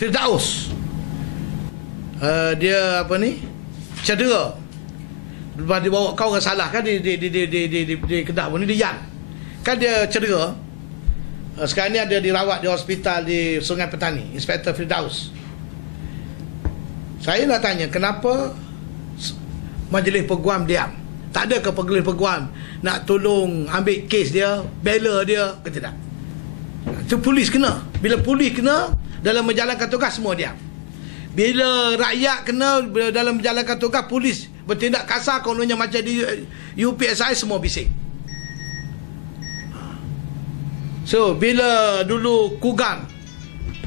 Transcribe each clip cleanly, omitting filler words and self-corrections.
Firdaus. Dia apa ni? Cedera. Lepas dia bawa kau orang salah kan di Kedah pun ni dia Yan. Kan dia cedera. Sekarang ni ada dirawat di hospital di Sungai Petani, Inspektor Firdaus. Saya nak tanya, kenapa Majlis Peguam diam? Tak ada ke Majlis Peguam nak tolong ambil kes dia, bela dia ke tidak? Itu polis kena. Bila polis kena dalam menjalankan tugas, semua diam. Bila rakyat kena dalam menjalankan tugas, polis bertindak kasar kononnya macam di UPSI, semua bising. So bila dulu Kugang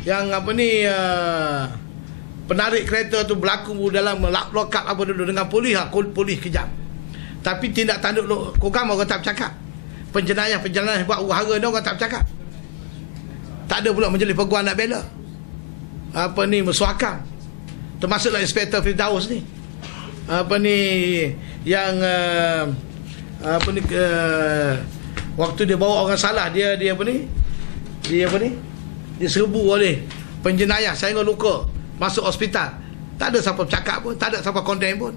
yang apa ni penarik kereta tu berlaku dalam lock up apa dulu dengan polis, polis kejam. Tapi tindak tanduk Kugang orang tak bercakap. Penjenayah buat uhara dia orang tak bercakap. Tak ada pula Majlis Peguam nak bela. Apa ni mesuakan. Termasuklah Inspektor Firdaus ni. Apa ni yang apa ni waktu dia bawa orang salah, dia apa ni? Dia apa ni? Diserbu oleh penjenayah sehingga luka, masuk hospital. Tak ada siapa bercakap pun, tak ada siapa condemn pun.